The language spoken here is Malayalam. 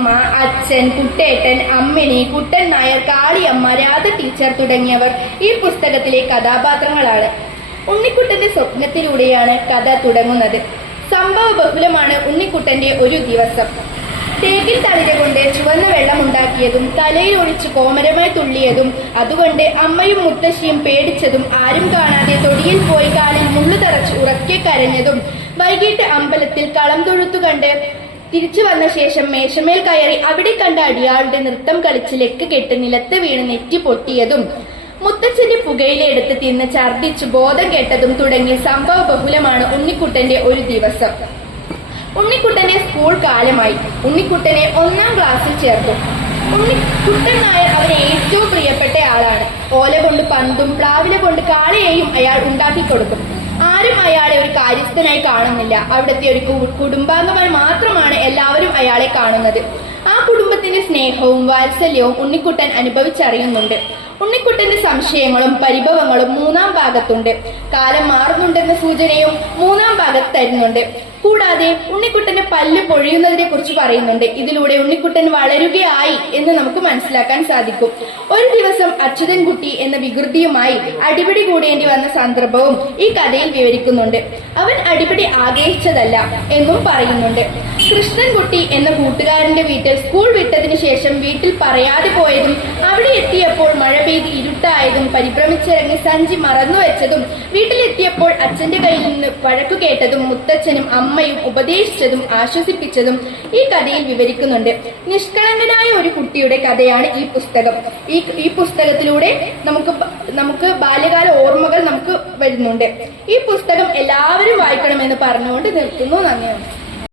അമ്മ അച്ഛൻ കുട്ടേട്ടൻ അമ്മിണി കുട്ടൻ നായർ കാളിയമ്മ രാധ ടീച്ചർ തുടങ്ങിയവർ ഈ പുസ്തകത്തിലെ കഥാപാത്രങ്ങളാണ്. ഉണ്ണിക്കുട്ടന്റെ സ്വപ്നത്തിലൂടെയാണ് കഥ തുടങ്ങുന്നത്. സംഭവ ബഹുലമാണ് ഉണ്ണിക്കുട്ടന്റെ ഒരു ദിവസം. തേക്കിൽ തളിര കൊണ്ട് ചുവന്ന വെള്ളമുണ്ടാക്കിയതും തലയിൽ ഒഴിച്ച് കോമരമായി തുള്ളിയതും അതുകൊണ്ട് അമ്മയും മുത്തശ്ശിയും പേടിച്ചതും ആരും കാണാതെ തൊടിയിൽ പോയി കാലിൽ മുള്ളു തറച്ച് ഉറക്കെ കരഞ്ഞതും വൈകിട്ട് അമ്പലത്തിൽ കളം തൊഴുത്തു കണ്ട് തിരിച്ചു വന്ന ശേഷം മേശമേൽ കയറി അവിടെ കണ്ട അടിയാളുടെ നൃത്തം കളിച്ച് ലെക്ക് കെട്ട് നിലത്ത് വീണ് നെറ്റി പൊട്ടിയതും മുത്തച്ഛന്റെ പുകയിലെടുത്ത് തിന്ന് ഛർദ്ദിച്ചു ബോധം കെട്ടതും തുടങ്ങിയ സംഭവ ബഹുലമാണ് ഉണ്ണിക്കുട്ടന്റെ ഒരു ദിവസം. ഉണ്ണിക്കുട്ടനെ സ്കൂൾ കാലമായി. ഉണ്ണിക്കുട്ടനെ ഒന്നാം ക്ലാസ്സിൽ ചേർത്തു. ഉണ്ണിക്കുട്ടൻ നായർ അവന് ഏറ്റവും പ്രിയപ്പെട്ട ആളാണ്. ഓല കൊണ്ട് പന്തും പ്ലാവില കൊണ്ട് കാളയെയും അയാൾ ഉണ്ടാക്കി കൊടുക്കും. ആരും അയാളെ ഒരു കാര്യസ്ഥനായി കാണുന്നില്ല. അവിടുത്തെ ഒരു കുടുംബാംഗമായി മാത്രമാണ് എല്ലാവരും അയാളെ കാണുന്നത്. ആ കുടുംബത്തിന്റെ സ്നേഹവും വാത്സല്യവും ഉണ്ണിക്കുട്ടൻ അനുഭവിച്ചറിയുന്നുണ്ട്. ഉണ്ണിക്കുട്ടന്റെ സംശയങ്ങളും പരിഭവങ്ങളും മൂന്നാം ഭാഗത്തുണ്ട്. കാലം മാറുന്നുണ്ടെന്ന സൂചനയും മൂന്നാം ഭാഗത്ത് തരുന്നുണ്ട്. കൂടാതെ ഉണ്ണിക്കുട്ടന്റെ പല്ല് പൊഴിയുന്നതിനെ കുറിച്ച് പറയുന്നുണ്ട്. ഇതിലൂടെ ഉണ്ണിക്കുട്ടൻ വളരുകയായി എന്ന് നമുക്ക് മനസ്സിലാക്കാൻ സാധിക്കും. ഒരു ദിവസം അച്യുതൻകുട്ടി എന്ന വികൃതിയുമായി അടിപിടി കൂടേണ്ടി വന്ന സന്ദർഭവും ഈ കഥയിൽ വിവരിക്കുന്നുണ്ട്. അവൻ അടിപിടി ആഗ്രഹിച്ചതല്ല എന്നും പറയുന്നുണ്ട്. കൃഷ്ണൻകുട്ടി എന്ന കൂട്ടുകാരന്റെ വീട്ടിൽ സ്കൂൾ വിട്ടതിനു ശേഷം വീട്ടിൽ പറയാതെ പോയതും അവിടെ എത്തിയപ്പോൾ പെയ്ത് ഇരുട്ടായതും പരിഭ്രമിച്ചിറങ്ങി സഞ്ചി മറന്നുവെച്ചതും വീട്ടിലെത്തിയപ്പോൾ അച്ഛന്റെ കയ്യിൽ നിന്ന് വഴക്കു കേട്ടതും മുത്തച്ഛനും അമ്മയും ഉപദേശിച്ചതും ആശ്വസിപ്പിച്ചതും ഈ കഥയിൽ വിവരിക്കുന്നുണ്ട്. നിഷ്കളങ്കനായ ഒരു കുട്ടിയുടെ കഥയാണ് ഈ പുസ്തകം. ഈ ഈ പുസ്തകത്തിലൂടെ നമുക്ക് നമുക്ക് ബാല്യകാല ഓർമ്മകൾ നമുക്ക് വരുന്നുണ്ട്. ഈ പുസ്തകം എല്ലാവരും വായിക്കണമെന്ന് പറഞ്ഞുകൊണ്ട് നിർത്തുന്നു. നന്ദി.